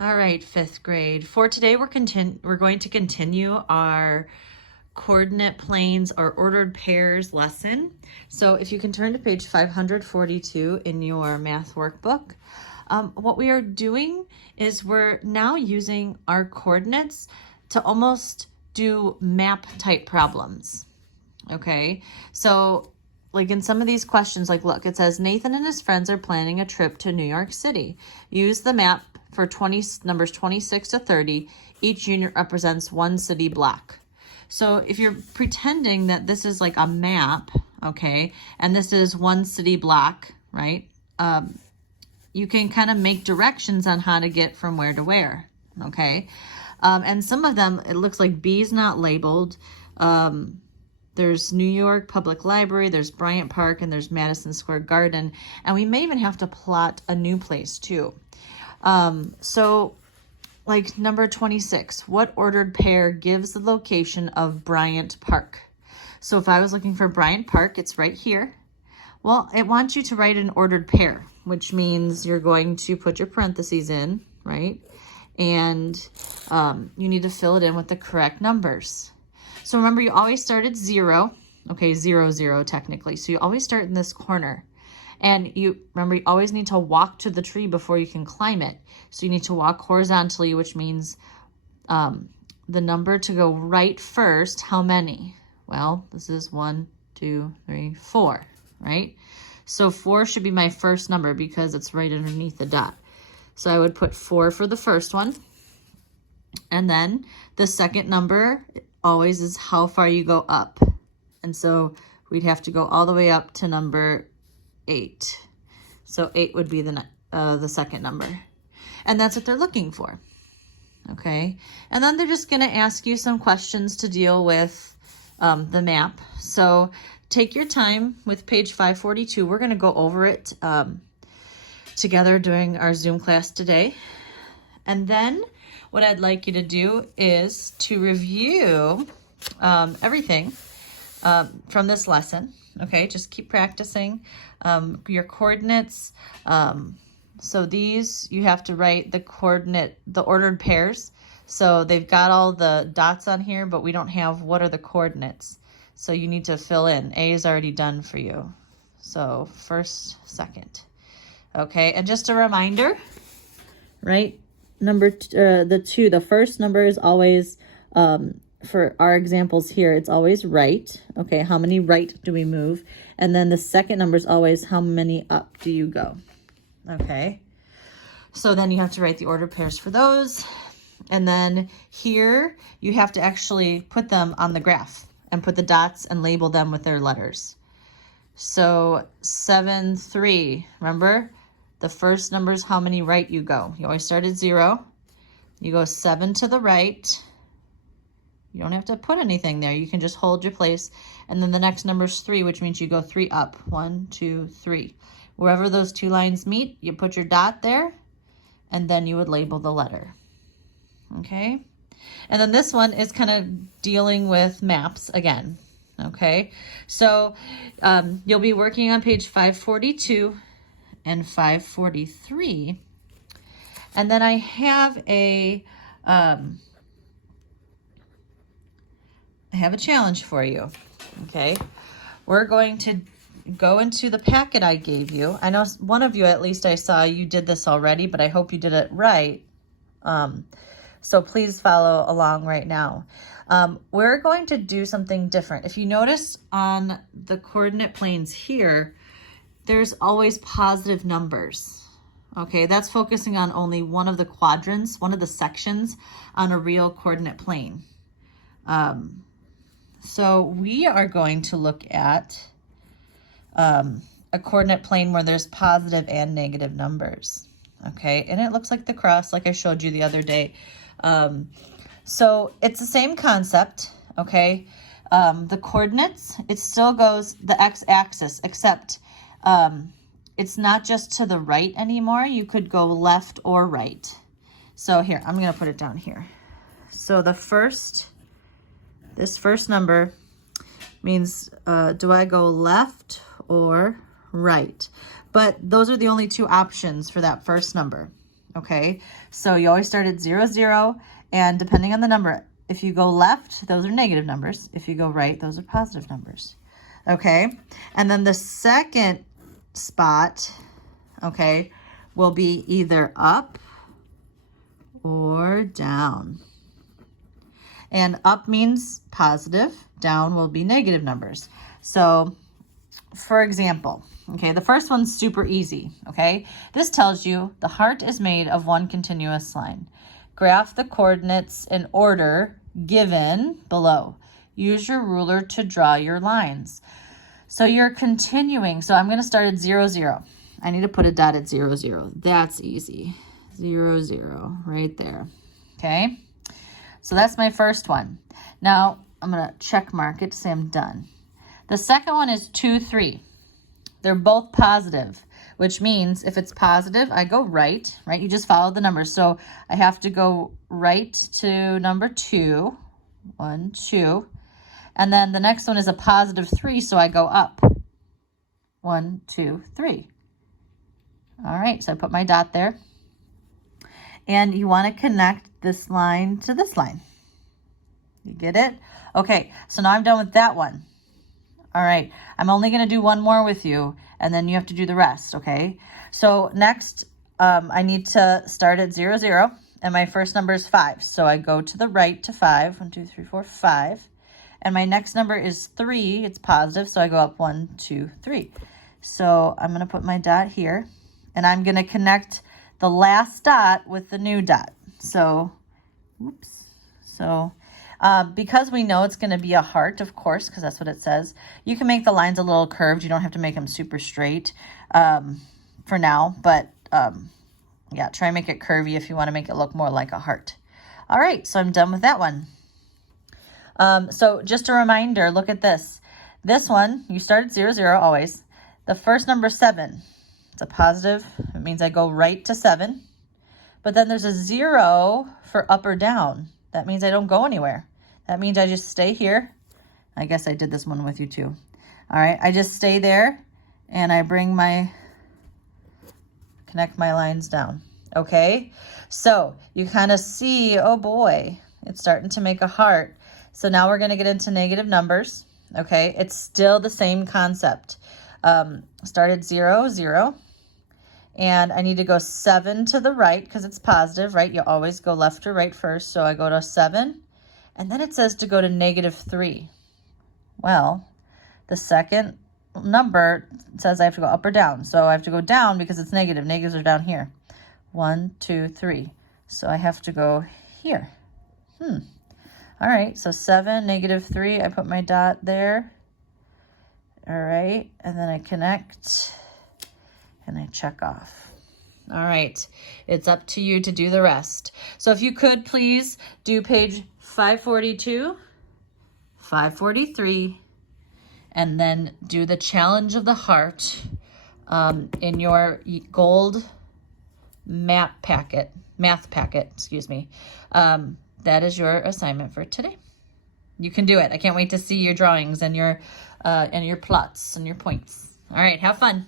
All right, fifth grade. For today, we're going to continue our coordinate planes or ordered pairs lesson. So if you can turn to page 542 in your math workbook, what we are doing is we're now using our coordinates to almost do map type problems. Okay, so like in some of these questions, like look, it says Nathan and his friends are planning a trip to New York City. Use the map for numbers 26 to 30. Each unit represents one city block. So if you're pretending that this is like a map, okay, and this is one city block, right? You can kind of make directions on how to get from where to where, okay? And some of them, it looks like B is not labeled. There's New York Public Library, there's Bryant Park, and there's Madison Square Garden. And we may even have to plot a new place too. So like number 26, what ordered pair gives the location of Bryant Park? So if I was looking for Bryant Park, it's right here. Well, it wants you to write an ordered pair, which means you're going to put your parentheses in, right? And you need to fill it in with the correct numbers. So remember, you always start at 0. Okay, 0, 0 technically. So you always start in this corner. And you always need to walk to the tree before you can climb it. So you need to walk horizontally, which means the number to go right first. How many? Well, this is 1, 2, 3, 4, right? So 4 should be my first number because it's right underneath the dot. So I would put 4 for the first one. And then the second number always is how far you go up. And so we'd have to go all the way up to number 8. So 8 would be the second number. And that's what they're looking for. Okay. And then they're just going to ask you some questions to deal with the map. So take your time with page 542. We're going to go over it together during our Zoom class today. And then what I'd like you to do is to review everything from this lesson. Okay, just keep practicing your coordinates. So these, you have to write the ordered pairs. So they've got all the dots on here, but we don't have what are the coordinates. So you need to fill in. A is already done for you. So first, second. Okay, and just a reminder, right? The first number is always, for our examples here, it's always right. Okay, how many right do we move? And then the second number is always how many up do you go? Okay, so then you have to write the ordered pairs for those. And then here, you have to actually put them on the graph and put the dots and label them with their letters. So 7, 3, remember? The first number is how many right you go. You always start at 0. You go 7 to the right. You don't have to put anything there. You can just hold your place. And then the next number is 3, which means you go 3 up. 1, 2, 3. Wherever those two lines meet, you put your dot there, and then you would label the letter. Okay? And then this one is kind of dealing with maps again. Okay? So you'll be working on page 542 and 543. And then I have a challenge for you. Okay, we're going to go into the packet I gave you. I know one of you, at least I saw you did this already, but I hope you did it right. So please follow along right now. We're going to do something different. If you notice on the coordinate planes here, there's always positive numbers. Okay, that's focusing on only one of the quadrants, one of the sections on a real coordinate plane. So we are going to look at a coordinate plane where there's positive and negative numbers. Okay, and it looks like the cross, like I showed you the other day. So it's the same concept, okay? The coordinates, it still goes the x-axis, except it's not just to the right anymore. You could go left or right. So here, I'm going to put it down here. So this first number means, do I go left or right? But those are the only two options for that first number. okay? So you always start at 0, 0, and depending on the number, if you go left, those are negative numbers. If you go right, those are positive numbers, okay? And then the second spot, okay, will be either up or down. And up means positive, down will be negative numbers. So, for example, okay, the first one's super easy, okay? This tells you the heart is made of one continuous line. Graph the coordinates in order given below. Use your ruler to draw your lines. So you're continuing. So I'm going to start at 0, 0. I need to put a dot at 0, 0. That's easy. 0, 0 right there. Okay. So that's my first one. Now I'm going to check mark it to say I'm done. The second one is 2, 3. They're both positive, which means if it's positive, I go right? You just follow the numbers. So I have to go right to number 2, 1, 2. And then the next one is a positive 3, so I go up. 1, 2, 3. All right, so I put my dot there. And you want to connect this line to this line. You get it? Okay, so now I'm done with that one. All right, I'm only going to do one more with you, and then you have to do the rest, okay? So next, I need to start at 0, 0, and my first number is 5. So I go to the right to 5. 1, 2, 3, 4, 5. And my next number is 3. It's positive, so I go up 1, 2, 3. So I'm going to put my dot here, and I'm going to connect the last dot with the new dot. So, oops. So, because we know it's going to be a heart, of course, because that's what it says, you can make the lines a little curved. You don't have to make them super straight for now, but yeah, try and make it curvy if you want to make it look more like a heart. All right, so I'm done with that one. So just a reminder, look at this. This one, you start at 0, 0 always. The first number 7, it's a positive. It means I go right to 7. But then there's a 0 for up or down. That means I don't go anywhere. That means I just stay here. I guess I did this one with you too. All right, I just stay there and I connect my lines down. Okay, so you kind of see, oh boy, it's starting to make a heart. So now we're going to get into negative numbers. Okay, it's still the same concept. Start at 0, 0. And I need to go 7 to the right because it's positive, right? You always go left or right first. So I go to 7. And then it says to go to negative 3. Well, the second number says I have to go up or down. So I have to go down because it's negative. Negatives are down here. 1, 2, 3. So I have to go here. All right, so 7, negative 3. I put my dot there. All right, and then I connect and I check off. All right, it's up to you to do the rest. So if you could please do page 542, 543, and then do the challenge of the heart in your gold math packet, excuse me. That is your assignment for today. You can do it. I can't wait to see your drawings and your plots and your points. All right, have fun.